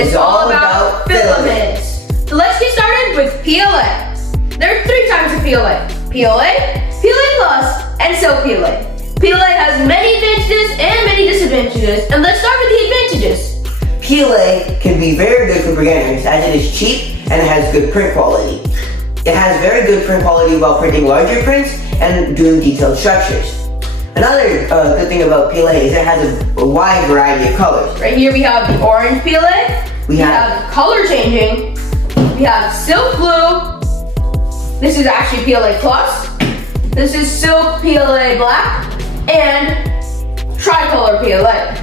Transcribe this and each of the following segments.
is all about filaments. So let's get started with PLA. There are 3 types of PLA. PLA, PLA Plus, and Silk PLA. PLA has many advantages and many disadvantages, and let's start with the advantages. PLA can be very good for beginners as it is cheap and it has good print quality. It has very good print quality while printing larger prints and doing detailed structures. Another good thing about PLA is it has a wide variety of colors. Right here we have the orange PLA, we have color changing, we have silk blue, this is actually PLA Plus, this is silk PLA Black, and tricolor PLA.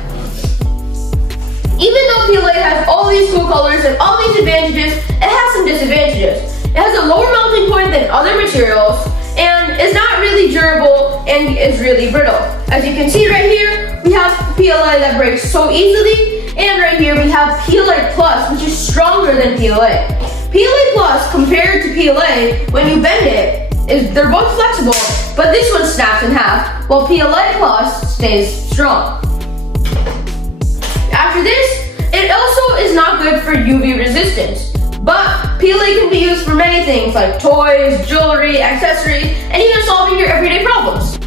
Even though PLA has all these cool colors and all these advantages, it has some disadvantages. It has a lower melting point than other materials and is not really durable and is really brittle. As you can see right here, we have PLA that breaks so easily, and right here we have PLA Plus, which is stronger than PLA. PLA Plus compared to PLA, when you bend it, they're both flexible, but this one snaps in half, while PLA Plus stays strong. After this, it also is not good for UV resistance, but PLA can be used for many things like toys, jewelry, accessories, and even solving your everyday problems.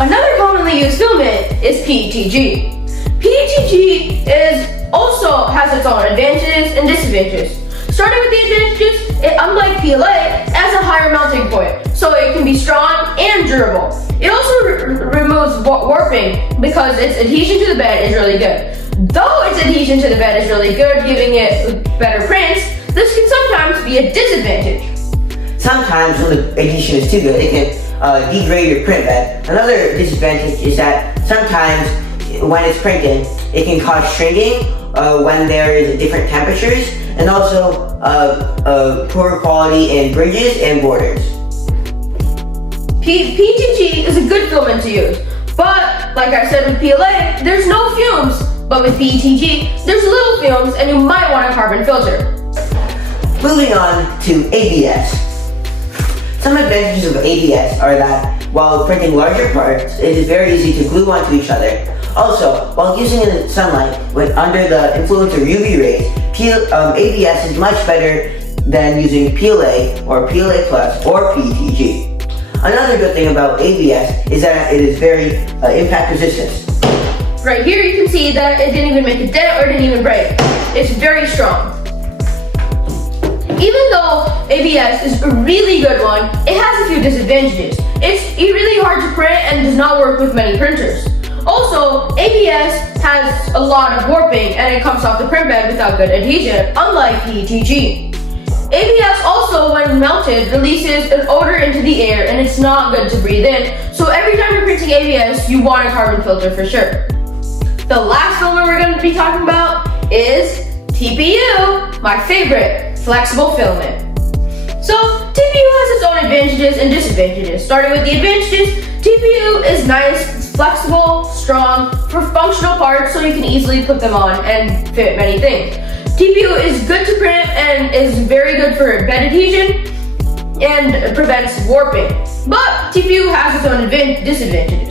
Another commonly used filament is PETG. PETG also has its own advantages and disadvantages. Starting with the advantages, it, unlike PLA, has a higher melting point, so it can be strong and durable. It also removes warping because its adhesion to the bed is really good. Though its adhesion to the bed is really good, giving it better prints, this can sometimes be a disadvantage. Sometimes when the adhesion is too good, it can degrade your print bed. Another disadvantage is that sometimes when it's printing, it can cause shrinking when there is different temperatures, and also poor quality in bridges and borders. PETG is a good filament to use, but like I said with PLA, there's no fumes. But with PETG, there's little fumes and you might want a carbon filter. Moving on to ABS. Some advantages of ABS are that while printing larger parts, it is very easy to glue onto each other. Also, while using it in sunlight when under the influence of UV rays, ABS is much better than using PLA or PLA Plus or PETG. Another good thing about ABS is that it is very impact resistant. Right here you can see that it didn't even make a dent or didn't even break. It's very strong. Even though ABS is a really good one, it has a few disadvantages. It's really hard to print and does not work with many printers. Also, ABS has a lot of warping and it comes off the print bed without good adhesion, unlike PETG. ABS also, when melted, releases an odor into the air and it's not good to breathe in, so every time you're printing ABS, you want a carbon filter for sure. The last filament we're going to be talking about is TPU, my favorite flexible filament. So TPU has its own advantages and disadvantages. Starting with the advantages, TPU is nice, it's flexible, strong, for functional parts so you can easily put them on and fit many things. TPU is good to print and is very good for bed adhesion and prevents warping. But TPU has its own disadvantages.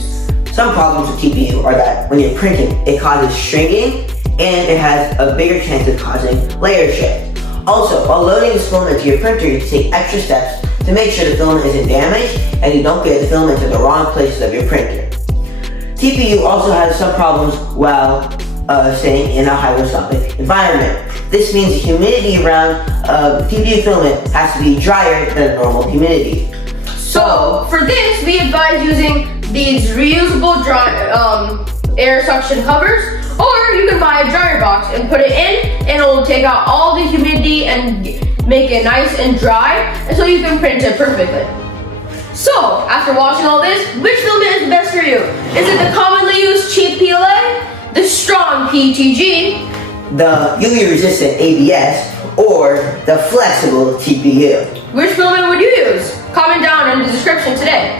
Some problems with TPU are that when you're printing, it causes shrinking and it has a bigger chance of causing layer shift. Also, while loading this filament to your printer, you take extra steps to make sure the filament isn't damaged and you don't get the filament to the wrong places of your printer. TPU also has some problems while staying in a hygroscopic environment. This means the humidity around TPU filament has to be drier than normal humidity. So for this, we advise using these reusable air suction covers, or you can buy a dryer box and put it in and it will take out all the humidity and make it nice and dry, and so you can print it perfectly. So after watching all this, which filament is best for you? Is it the commonly used cheap PLA, the strong PETG, the UV resistant ABS, or the flexible TPU? Which filament would you use? Comment down in the description today.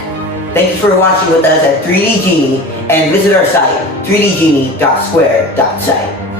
Thank you for watching with us at 3D Genie, and visit our site 3dgenie.square.site.